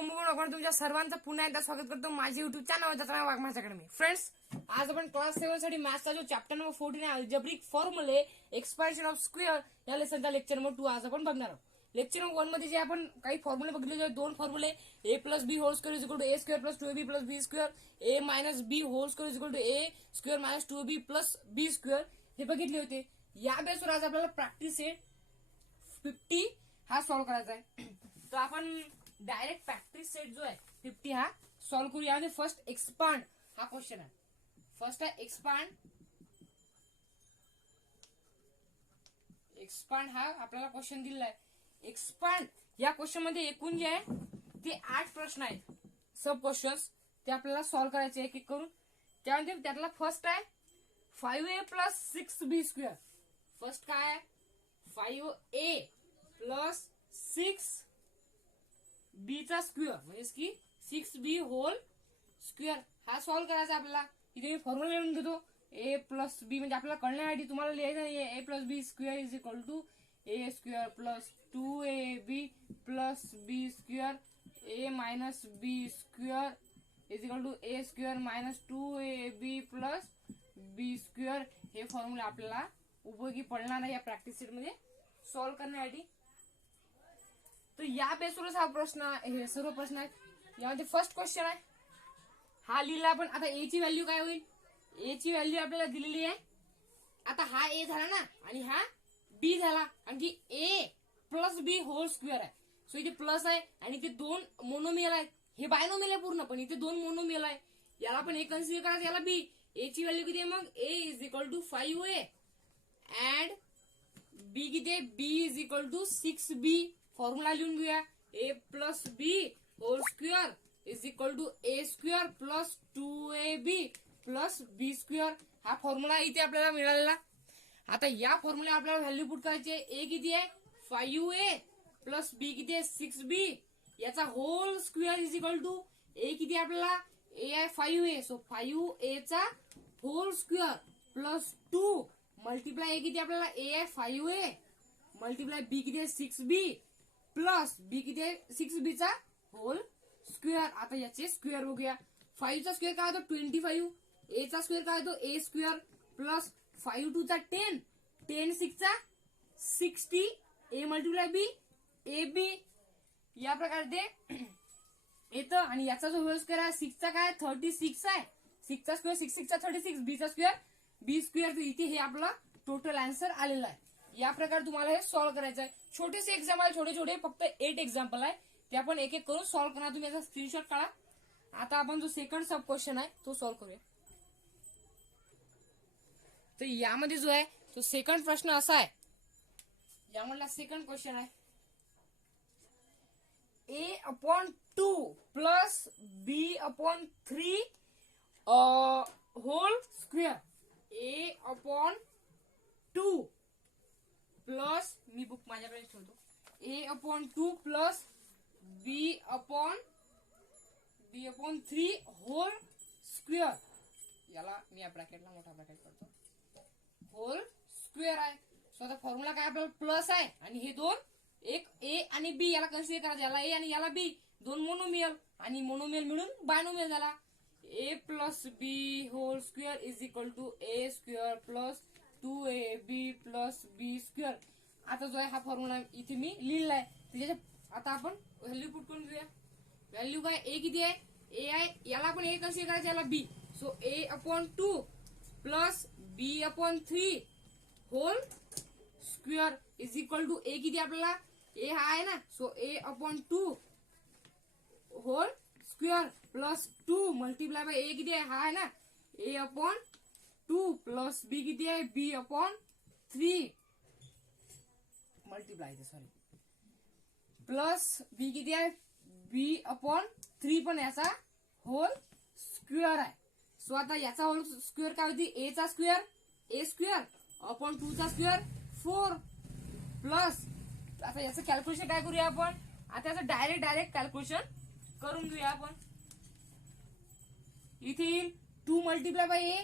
आपण तुमच्या सर्वांचं पुन्हा एकदा स्वागत करतो माझे YouTube channel Dattaram Waghmare academy. Friends, आज आपण क्लास 7 साठी मॅथ्सचा जो चॅप्टर नंबर 14 आहे अल्जेब्रिक फॉर्म्युले एक्सपान्शन ऑफ स्क्वेअर या लेसनचा लेक्चर नंबर 2 आज आपण बघणार आहोत. लेक्चर नंबर 1 मध्ये जे आपण काही फॉर्म्युले बघितले, दोन फॉर्म्युले a plus B whole square is equal to a square plus 2ab plus b square, a minus b whole square is equal to a square minus 2ab plus b square हे बघितले होते. या बेसवर आज आपल्याला प्रॅक्टिस सेट 50 हा solve करायचा आहे. तर आपण डायरेक्ट प्रॅक्टिस सेट जो आहे 50 हा सॉल्व्ह करूया. यामध्ये फर्स्ट एक्सपांड हा क्वेश्चन आहे. फर्स्ट आहे एक्सपांड हा आपल्याला क्वेश्चन दिलेला आहे. एक्सपांड या क्वेश्चन मध्ये एकूण जे आहे ते 8 प्रश्न आहेत, सब क्वेश्चन्स ते आपल्याला सॉल्व्ह करायचे एक एक करून. त्यामध्ये त्यातला फर्स्ट आहे 5a plus 6b square. First काय आहे 5a प्लस 6b चा स्क्वेअर म्हणजे की 6b होल स्क्वेअर हा सॉल्व्ह करायचा आपल्याला. इथे मी फॉर्म्युला लिहून घेतो a प्लस बी म्हणजे आपल्याला कळण्यासाठी तुम्हाला लिहायचं नाहीये. a plus B square is equal to a square plus 2ab plus b square a minus b square is equal to a square minus 2ab plus b square. हे formula आपल्याला उपयोगी पडणार आहे या प्रॅक्टिस सेट मध्ये solve करण्यासाठी. तर या बेसवरच हा प्रश्न हे सर्व प्रश्न आहेत. यामध्ये फर्स्ट क्वेश्चन आहे हा लिहिला आपण. आता a ची व्हॅल्यू काय होईल? a ची व्हॅल्यू आपल्याला दिलेली आहे. आता हा a झाला ना आणि हा b झाला आणि a plus b whole square आहे. सो इथे प्लस आहे आणि इथे दोन मोनोमियल आहेत. हे बायनोमियल आहे पूर्ण, पण इथे दोन मोनोमियल आहे. याला पण a कन्सिडर करायचं, याला b. a ची व्हॅल्यू किती आहे मग? a is equal to 5a and b किती आहे? b is equal to 6b. Formula लिहून घेऊया. a plus b whole square is equal to a square plus 2ab plus b square. हा formula इथे आपल्याला मिळालेला. आता या फॉर्म्युला आपल्याला व्हॅल्यू पुट करायची आहे. a किती आहे? 5a प्लस b किती आहे? 6b याचा whole square is equal to a किती आहे आपल्याला? a आहे 5a. सो 5a चा whole square plus 2 multiply a किती आपल्याला? a आहे 5a मल्टिप्लाय b किती आहे? 6b प्लस b किती आहे? 6b चा होल स्क्वेअर. आता याचे स्क्वेअर बघूया. 5 चा स्क्वेअर काय होतो? 25. a चा स्क्वेअर काय होतो? a स्क्वेअर प्लस 5 2 चा 10 10 6 चा 60 a मल्टिप्लाय b ab या प्रकारे ते येतं. आणि याचा जो होल स्क्वेअर आहे 6 चा काय 36 आहे. 6 चा स्क्वेअर 6 6 चा 36 b चा स्क्वेअर b स्क्वेअर. इथे हे आपला टोटल आन्सर आलेला आहे. या प्रकारे तुम्हाला हे सॉल्व्ह करायचं आहे. छोटेसे एक्झाम्पल छोटे छोटे फक्त 8 एक्झाम्पल आहे ते आपण एक एक करून सॉल्व्ह करणार. तुम्ही याचा स्क्रीनशॉट काढा. आता आपण जो सेकंड सब क्वेश्चन आहे तो सॉल्व्ह करूया. तर यामध्ये जो आहे तो सेकंड प्रश्न असा आहे. यामधला सेकंड क्वेश्चन आहे a upon 2 plus b upon 3 whole square. a upon 2 plus मी बुक माझ्याकडे ठेवतो. a upon 2 plus b upon 3 whole square. याला मी या ब्रॅकेटला मोठा ब्रॅकेट करतो. होल स्क्वेअर आहे. सो आता फॉर्म्युला काय आपल्याला प्लस आहे आणि हे दोन एक a आणि b याला कन्सिडर करायचं. याला a आणि याला b दोन मोनोमियल आणि मोनोमियल मिळून बायनोमियल झाला. a plus b whole square is equal to a square plus 2ab plus b square. आता जो आहे हा फॉर्म्युला इथे मी लिहिलेला आहे. त्याच्या आता आपण व्हॅल्यू पुट करून घेऊया. व्हॅल्यू काय a किती आहे? a आहे. याला आपण a कन्सिडर करायचं, याला b. So a upon 2 plus b upon 3 whole square is equal to a किती आपल्याला? a हा आहे ना. So a upon 2 whole square plus 2 multiply by a किती आहे? हा आहे ना. a अपॉन 2 प्लस b किती आहे? b upon 3 multiply plus b किती आहे? b अपॉन 3 पण याचा होल स्क्वेअर आहे. सो आता याचा होल स्क्वेअर काय होती? a चा स्क्वेअर a स्क्वेअर अपॉन 2 चा स्क्वेअर 4 प्लस. आता याचं कॅल्क्युलेशन काय करूया आपण? आता याचं डायरेक्ट कॅल्क्युलेशन करून घेऊया आपण. इथे येईल 2 multiply by a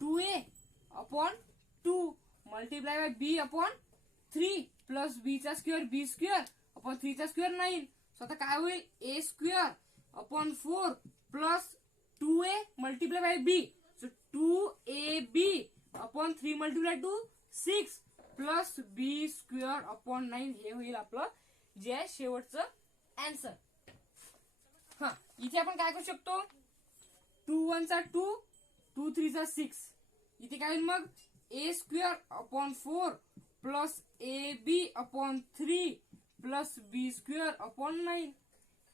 2a upon 2 multiply by b upon 3 plus b चा स्क्वेअर b स्क्वेअर अपॉन 3 चा स्क्वेअर 9. सो आता काय होईल A square upon 4 plus 2a multiply by B. So 2ab upon 3 multiply two 6 plus B square upon 9 हे होईल आपलं जे आहे शेवटचं आन्सर. हा इथे आपण काय करू शकतो 2 1 चा 2 2 3 चा 6 इथे काय होईल मग A square upon 4 plus A B upon 3 plus B square upon 9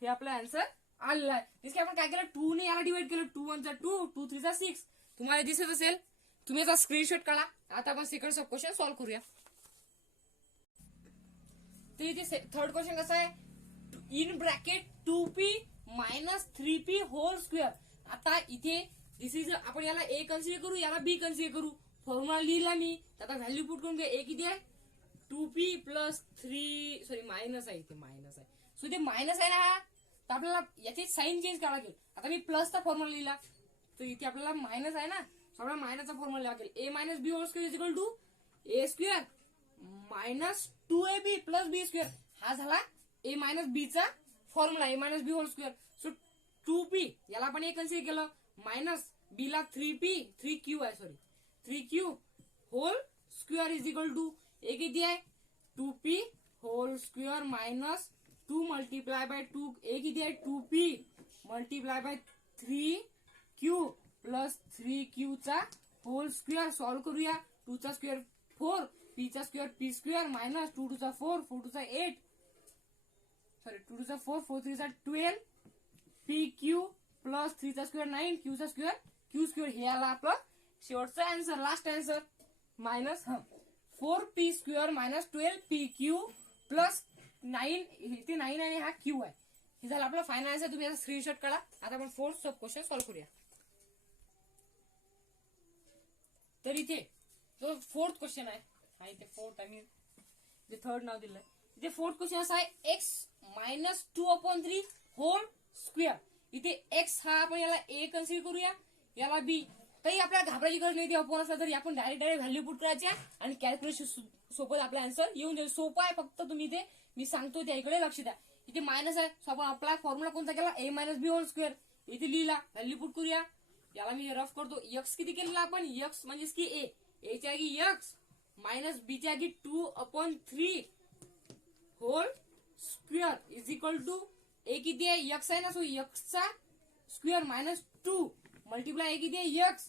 हे आपलं आन्सर आलेलं आहे. इसके आपण काय केलं 2 ने याला डिवाइड केलं 2 1 चा 2 2 3 चा 6 तुम्हाला दिसत असेल तुम्ही याचा स्क्रीनशॉट काढा. आता आपण सेकंड सब क्वेश्चन सॉल्व्ह करूया. तर इथे थर्ड क्वेश्चन कसा आहे in bracket 2p minus 3p whole square. आता इथे दिस इज आपण याला ए कन्सिडर करू याला बी कन्सिडर करू. फॉर्म्युला लिहिला मी आता व्हॅल्यू पुट करून घ्या. ए किती आहे 2p प्लस 3 सॉरी मायनस आहे इथे मायनस आहे. सो इथे मायनस आहे ना तर आपल्याला याची साईन चेंज करावं लागेल. आता मी प्लसचा फॉर्म्युला लिहिला तर इथे आपल्याला मायनस आहे ना सगळा मायनसचा फॉर्म्युला लागेल. A minus B whole square is equal to A square minus 2ab plus B square. हा झाला ए मायनस बी चा formula A minus B whole square. So 2p याला आपण ए कन्सिडर केलं मायनस बी ला 3q आहे sorry 3q whole square is equal to A किती आहे 2p whole square minus 2 multiply by 2 A किती आहे 2p multiply by 3q plus 3q चा होल स्क्वेअर. सॉल्व्ह करूया 2 चा स्क्वेअर 4 p चा स्क्वेअर p स्क्वेअर मायनस 2 2 चा 4 4 2 चा 8 सॉरी 2 2 चा 4 4 3 चा 12 pq प्लस 3 चा स्क्वेअर 9 q चा स्क्वेअर q स्क्वेअर हे आला आपलं शेवटचा answer last answer minus 4p square minus 12pq plus 9 इथे 9 आणि हा q आहे. हे झालं आपलं फायनल आन्सर. तुम्ही याचा स्क्रीनशॉट काढा. आता आपण फोर्थ सब क्वेश्चन सॉल्व्ह करूया. तर इथे जो फोर्थ क्वेश्चन आहे हा इथे फोर्थ आणि जे थर्ड नाव दिलंय इथे फोर्थ क्वेश्चन असा आहे x मायनस 2/3 होल स्क्वेअर. इथे x हा आपण याला a कन्सिडर करूया याला b. तरी आपल्याला घाबरायची गरज नाही. ते अपॉन असला तरी आपण डायरेक्ट व्हॅल्यू पुट करायची आणि कॅल्क्युलेशन सोबत आपला आन्सर येऊन जाईल. सोपं आहे फक्त तुम्ही इथे मी सांगतो त्याकडे लक्ष द्या. इथे मायनस आहे सो आपण आपला फॉर्म्युला कोणता केला ए मायनस बी होल स्क्वेअर इथे लिहिला व्हॅल्यू पुट करूया. याला मी रफ करतो x किती केलेला आपण x म्हणजे की ए च्या जागी x मायनस बी च्या जागी 2/3 whole square is equal to A किती आहे x आहे ना सो x चा स्क्वेअर मायनस 2 मल्टिप्लाय ए किती आहे x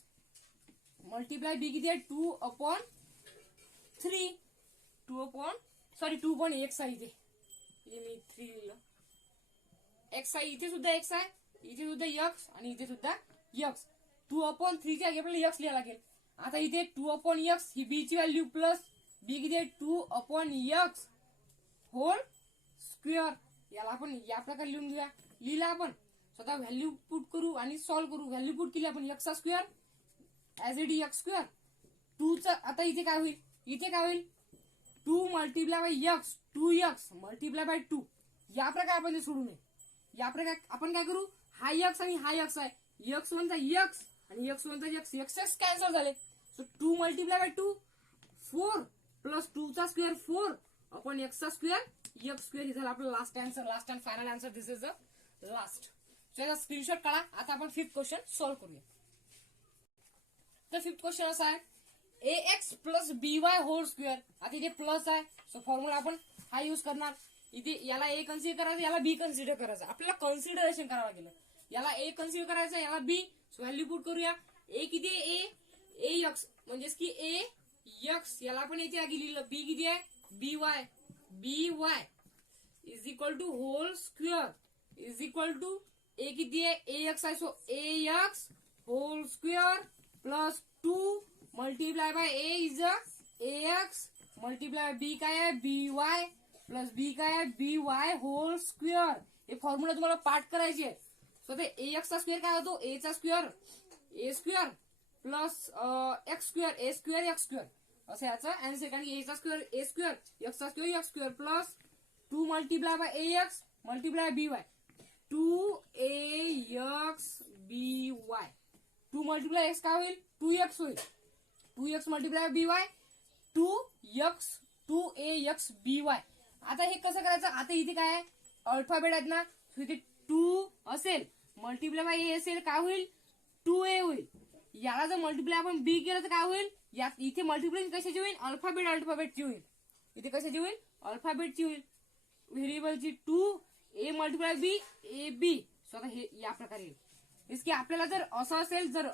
मल्टिप्लाय बी किती आहे 2/3 2x आहे इथे मी 3 लिहिलं x आहे इथे सुद्धा x आहे इथे सुद्धा x आणि इथे सुद्धा x 2/3 च्या आपल्याला x लिहायला लागेल. आता इथे 2/x ही b ची व्हॅल्यू प्लस b किती आहे 2/x होल स्क्वेअर. याला आपण या प्रकारे लिहून घेऊया. लिहिला आपण स्वतः व्हॅल्यू पुट करू आणि सॉल्व्ह करू. व्हॅल्यू पुट केली आपण x चा square as it x square 2 चा. आता इथे काय होईल 2 multiply bye x 2x multiply by 2 या प्रकारे आपण ते सोडू नये. या प्रकारे आपण काय करू हा x आणि हा x आहे x1 चा x आणि x1 चा x कॅन्सल झाले. सो 2 मल्टिप्लाय बाय 2 4 प्लस 2 चा स्क्वेअर 4 अपॉन x चा स्क्वेअर x स्क्वेअर हे झालं आपलं last answer last and final answer. This is the last. So याचा स्क्रीनशॉट काढा. आता आपण फिफ्थ क्वेश्चन सॉल्व्ह करूया. तर फिफ्थ क्वेश्चन असा आहे ax plus by whole square. आता इथे प्लस आहे सो फॉर्म्युला आपण हा यूज करणार. इथे याला ए कन्सिडर करायचं याला बी कन्सिडर करायचं. आपल्याला कन्सिडरेशन करावं लागेल. याला ए कन्सिडर करायचं याला बी. सो व्हॅल्यू पुट करूया. ए किती आहे ए एक्स म्हणजेच की ए एक्स याला आपण इथे आधी लिहिलं. बी किती आहे by is equal to whole square is equal to A किती आहे ए एक्स आहे so A X whole square plus 2 multiply by A is A X multiply B काय आहे by प्लस बी काय आहे by होल स्क्वेअर. हे formula तुम्हाला पाठ करायचे. सो ते ए एक्स चा स्क्वेअर काय होतो ए चा square A square plus x square A square x square असं याचं आन्सर. कारण ए चा स्क्वेअर ए स्क्वेअर एक्स चा square x square plus 2 multiply by A X multiply by 2ax by 2 multiply x काय होईल 2x होईल 2x multiply by 2ax by. आता हे कसं करायचं आता इथे काय आहे अल्फाबेट आहेत ना, इथे 2 असेल मल्टिप्लाय बाय ए असेल काय होईल 2a होईल. याला जर मल्टिप्लाय आपण बी केलं तर काय होईल, यात इथे मल्टिप्लाय कशाची होईल अल्फाबेटची होईल. इथे कशाची होईल अल्फाबेटची होईल. व्हेरिएबलची 2a multiply B A B स्वतः हे या प्रकारे येईल. की आपल्याला जर असं असेल जर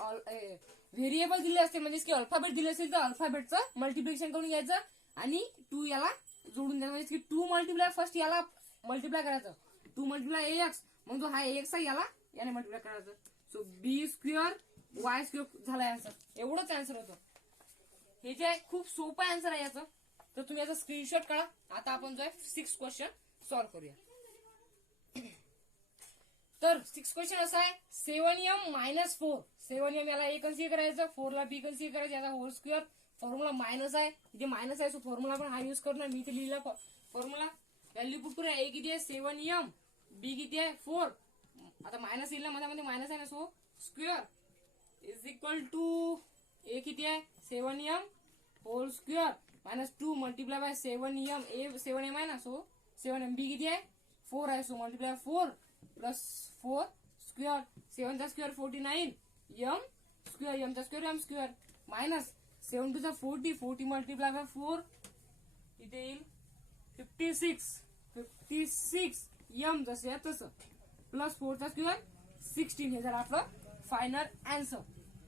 व्हेरिएबल दिले असते म्हणजे की अल्फाबेट दिले असेल तर अल्फाबेटचं मल्टिप्लिकेशन करून घ्यायचं आणि 2 याला जोडून द्यायचं. म्हणजे की 2 मल्टिप्लाय फर्स्ट याला मल्टिप्लाय करायचं 2 मल्टिप्लाय ax मग जो हा ax आहे याने मल्टिप्लाय करायचं. सो बी स्क्वेअर वाय स्क्वेअर झाला आन्सर. एवढंच आन्सर होतं. हे जे आहे खूप सोपं आन्सर आहे याचं. तर तुम्ही याचा स्क्रीनशॉट काढा. आता आपण जो आहे 6 क्वेश्चन सॉल्व्ह करूया. तर 6 क्वेश्चन असा आहे 7m-4. 7m याला ए कन्सिडर करायचं 4 ला बी कन्सिडर करायचं. याचा होल स्क्वेअर फॉर्म्युला मायनस आहे. इथे मायनस आहे सो फॉर्म्युला आपण हा युज करणार. मी इथे लिहिला फॉर्म्युला व्हॅल्यू पुट करूया. ए किती आहे 7m बी किती आहे 4. आता मायनस येईल ना मध्ये मायनस आहे ना so square is equal to A किती आहे 7m whole square minus 2 multiply by 7m A 7m आहे ना सो 7m बी किती आहे 4 आहे सो मल्टिप्लाय 4 प्लस 4 स्क्वेअर 7 चा स्क्वेअर 49 m स्क्वेअर m चा square m square minus 7 two चा 40 मल्टिप्लाय बाय 4 इथे येईल 56 m जसे आहे तसं प्लस 4 चा स्क्वेअर 16. हे झालं आपलं फायनल आन्सर.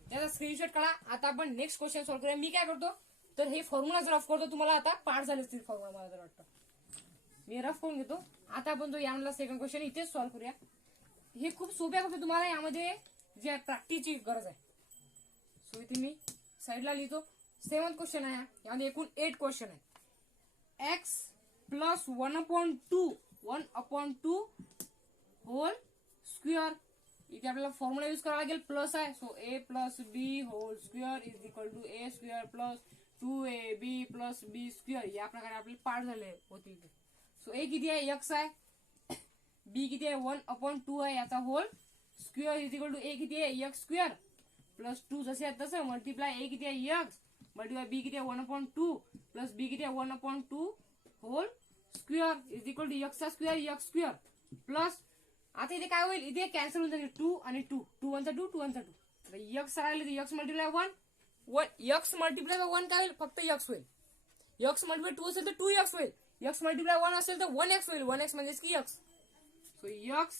त्याचा स्क्रीनशॉट काढा. आता आपण नेक्स्ट क्वेश्चन सॉल्व्ह करूया. मी काय करतो तर हे फॉर्म्युला रफ करतो. तुम्हाला आता पाठ झाले असतील फॉर्म्युला मला तर वाटतं. मी रफ करून घेतो. आता आपण जो यामधला सेकंड क्वेश्चन इथेच सॉल्व्ह करूया. हे खूप सोप्या फक्त तुम्हाला यामध्ये जे प्रॅक्टिसची गरज आहे. सो इथे मी साईडला लिहितो. 7th क्वेश्चन आहे. यामध्ये एकूण 8 क्वेश्चन आहे. x plus 1/2 whole square. इथे आपल्याला फॉर्म्युला युज करावा लागेल प्लस आहे so A plus B whole square is equal to A square plus 2ab plus B square. या प्रकारे आपले पार्ट झाले होते. सो ए किती आहे x आहे बी किती आहे 1/2 आहे याचा whole square is equal to A किती आहे x स्क्वेअर प्लस 2 जसे आहे तसं मल्टिप्लाय ए किती आहे x मल्टिप्लाय बी किती आहे 1/2 प्लस बी किती आहे 1/2 whole square is equal to x चा स्क्वेअर x स्क्वेअर प्लस आता इथे काय होईल इथे कॅन्सल होऊन जाईल 2 आणि 2 2 1 2 2 1 2 x राहिले तर x मल्टिप्लाय 1 x मल्टिप्लाय 1 काय होईल फक्त x होईल. x मल्टिप्लाय 2 असेल तर 2x होईल. x मल्टिप्लाय 1 असेल तर 1x होईल. 1x म्हणजे की x सो x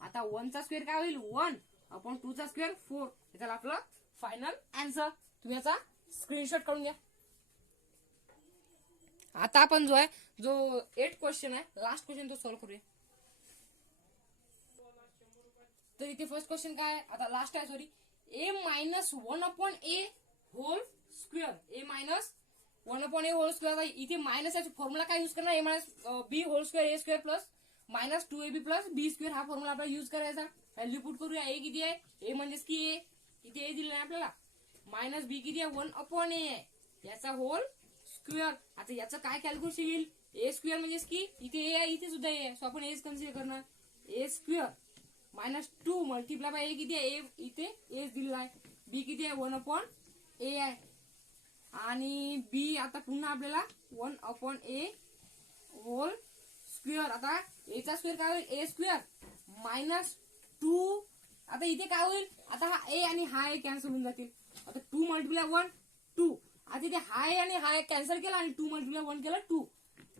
आता 1 चा स्क्वेअर काय होईल 1/2 चा स्क्वेअर 4. हे झालं आपलं फायनल आन्सर. तुम्ही याचा स्क्रीनशॉट काढून घ्या. आता आपण जो आहे जो 8 क्वेश्चन आहे लास्ट क्वेश्चन तो सॉल्व्ह करूया. तर इथे फर्स्ट क्वेश्चन काय आहे आता लास्ट आहे sorry a minus 1/a whole square a minus 1/a whole square. इथे मायनस याचा फॉर्म्युला काय युज करणार a minus B whole square A square plus minus 2ab plus B square हा फॉर्म्युला आपल्याला युज करायचा. व्हॅल्यू पुट करूया. A किती आहे ए म्हणजेच की ए इथे ए दिलं आहे आपल्याला मायनस बी किती आहे 1/a आहे याचा होल स्क्वेअर. आता याचं काय कॅल्क्युलेशन येईल ए स्क्वेअर म्हणजेच की इथे ए आहे इथे सुद्धा ए आहे सो आपण एच कन्सिडर करणार ए स्क्वेअर मायनस 2 मल्टिप्लाय बाय ए किती आहे ए इथे एच दिलेला आहे बी किती आहे 1/a आहे आणि बी आता पुन्हा आपल्याला 1/a होल स्क्वेअर. आता ए चा स्क्वेअर काय होईल ए स्क्वेअर मायनस 2 आता इथे काय होईल आता हा ए आणि हा ए कॅन्सल होऊन जातील. आता 2 मल्टिप्लाय 1 2 आता इथे हा ए आणि हा ए कॅन्सल केला आणि 2 मल्टिप्लाय 1 केला 2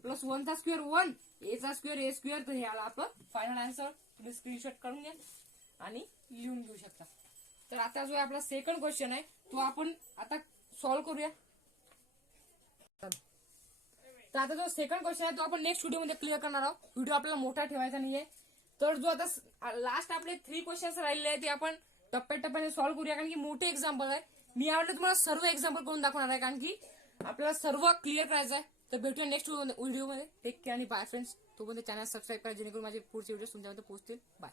प्लस 1 चा स्क्वेअर 1 ए चा स्क्वेअर ए स्क्वेअर. तर हे आला आपलं फायनल आन्सर. तुम्ही स्क्रीनशॉट काढून घ्या आणि लिहून घेऊ शकता. तर आता जो आपला सेकंड क्वेश्चन आहे तो आपण आता सॉल्व्ह करूया. तर आता जो सेकंड क्वेश्चन आहे तो आपण नेक्स्ट व्हिडिओमध्ये क्लिअर करणार आहोत. व्हिडिओ आपल्याला मोठा ठेवायचा नाहीये. तर जो आता लास्ट आपले 3 क्वेश्चन्स राहिलेले आहेत ते आपण टप्प्याटप्प्याने सॉल्व्ह करूया कारण की मोठे एक्झाम्पल आहे. मी यावेळी तुम्हाला सर्व एक्झाम्पल करून दाखवणार आहे कारण की आपल्याला सर्व क्लिअर करायचं आहे. तर भेटूया नेक्स्ट व्हिडिओमध्ये. टेक केअर आणि बाय फ्रेंड्स. तोपर्यंत चॅनल सबस्क्राईब करा जेणेकरून माझे पुढचे व्हिडिओ तुमच्यामध्ये पोहोचतील. बाय.